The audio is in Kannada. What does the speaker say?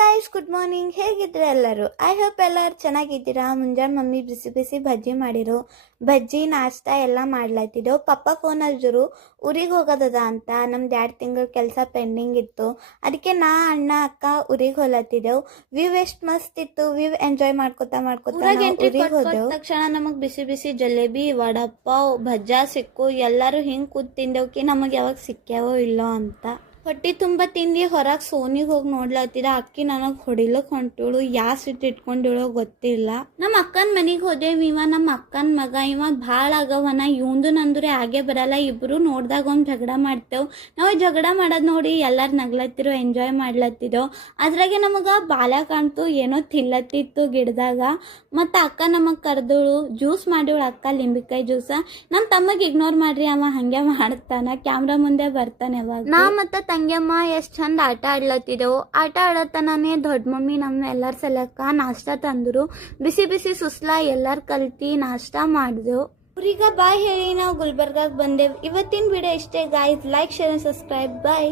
Guys, good morning. ಹೇಗಿದ್ರೆ ಎಲ್ಲರೂ? ಐ ಹೋಪ್ ಎಲ್ಲರೂ ಚೆನ್ನಾಗಿದ್ದೀರಾ. ಮುಂಜಾನೆ ಮಮ್ಮಿ ಬಿಸಿ ಬಿಸಿ ಬಜ್ಜಿ ಮಾಡಿರು. ಬಜ್ಜಿ ನಾಷ್ಟಾ ಎಲ್ಲ ಮಾಡ್ಲತ್ತಿದ್ದೆವು. ಪಪ್ಪ ಫೋನ್ ಹಚ್ಚಿದ್ರು ಊರಿಗೆ ಹೋಗೋದದ ಅಂತ. ನಮ್ದು 2 ತಿಂಗಳ ಕೆಲಸ ಪೆಂಡಿಂಗ್ ಇತ್ತು. ಅದಕ್ಕೆ ನಾ ಅಣ್ಣ ಅಕ್ಕ ಊರಿಗೆ ಹೋಲತ್ತಿದ್ದೆವು. ವ್ಯೂ ಎಷ್ಟು ಮಸ್ತ್ ಇತ್ತು. ವ್ಯೂ ಎಂಜಾಯ್ ಮಾಡ್ಕೊತಾ ಊರಿಗೆ ಹೋದೆವು. ತಕ್ಷಣ ನಮಗೆ ಬಿಸಿ ಬಿಸಿ ಜಲೇಬಿ, ವಡಪಾವ್, ಭಜ್ಜಾ ಸಿಕ್ಕು. ಎಲ್ಲರೂ ಹಿಂಗೆ ಕೂತ್ ತಿಂದೆವ್ಕಿ ನಮಗೆ ಯಾವಾಗ ಸಿಕ್ಕ್ಯಾವೋ ಇಲ್ಲೋ ಅಂತ. ಹೊಟ್ಟಿ ತುಂಬ ತಿಂದು ಹೊರಗೆ ಸೋನಿಗೆ ಹೋಗಿ ನೋಡ್ಲತ್ತಿದ. ಅಕ್ಕಿ ನನಗೆ ಹೊಡಿಲಕ್ಕೆ ಹೊಂಟೋಳು. ಯಾವ ಸಿಟ್ಟು ಇಟ್ಕೊಂಡಿಳೋ ಗೊತ್ತಿಲ್ಲ. ನಮ್ಮ ಅಕ್ಕನ ಮನೆಗೆ ಹೋದೇವಿ. ಇವ ನಮ್ಮ ಅಕ್ಕನ ಮಗ. ಇವ ಭಾಳ ಆಗವನ. ಇವಂದು ನಂದ್ರೆ ಆಗೇ ಬರಲ್ಲ. ಇಬ್ರು ನೋಡ್ದಾಗ ಒಂದು ಜಗಳ ಮಾಡ್ತೇವೆ. ನಾವು ಜಗಳ ಮಾಡೋದು ನೋಡಿ ಎಲ್ಲರೂ ನಗ್ಲತ್ತಿರೋ, ಎಂಜಾಯ್ ಮಾಡ್ಲತ್ತಿದ್ದೆವು. ಅದ್ರಾಗೆ ನಮಗೆ ಬಾಲ ಕಾಣ್ತು, ಏನೋ ತಿಲ್ಲತ್ತಿತ್ತು ಗಿಡದಾಗ. ಮತ್ತು ಅಕ್ಕ ನಮಗೆ ಕರೆದಳು, ಜ್ಯೂಸ್ ಮಾಡಿವಳು ಅಕ್ಕ, ಲಿಂಬಿಕಾಯಿ ಜ್ಯೂಸ. ನಮ್ಮ ತಮ್ಮಗೆ ಇಗ್ನೋರ್ ಮಾಡ್ರಿ, ಅವ ಹಂಗೆ ಮಾಡ್ತಾನ, ಕ್ಯಾಮ್ರಾ ಮುಂದೆ ಬರ್ತಾನೆ ಅವಾಗ. ನಾ ಮತ್ತು ತಂಗ್ಯಮ್ಮ ಎಷ್ಟು ಚಂದ ಆಟ ಆಡ್ಲತ್ತಿದ್ದೆವು. ಆಟ ಆಡತನೇ ದೊಡ್ಡ ಮಮ್ಮಿ ನಮ್ಮ ಎಲ್ಲರ ಸಲಕ್ಕ ನಾಷ್ಟಾ ತಂದರು. ಬಿಸಿ ಬಿಸಿ ಸುಸ್ಲಾ ಎಲ್ಲರೂ ಕಲ್ತಿ ನಾಷ್ಟಾ ಮಾಡಿದೆವು. ಅವ್ರೀಗ ಬಾಯ್ ಹೇಳಿ ನಾವು ಗುಲ್ಬರ್ಗಾಗೆ ಬಂದೆವು. ಇವತ್ತಿನ ವಿಡಿಯೋ ಇಷ್ಟೇ ಗಾಯ್ಸ್. Like, share, subscribe. ಬಾಯ್.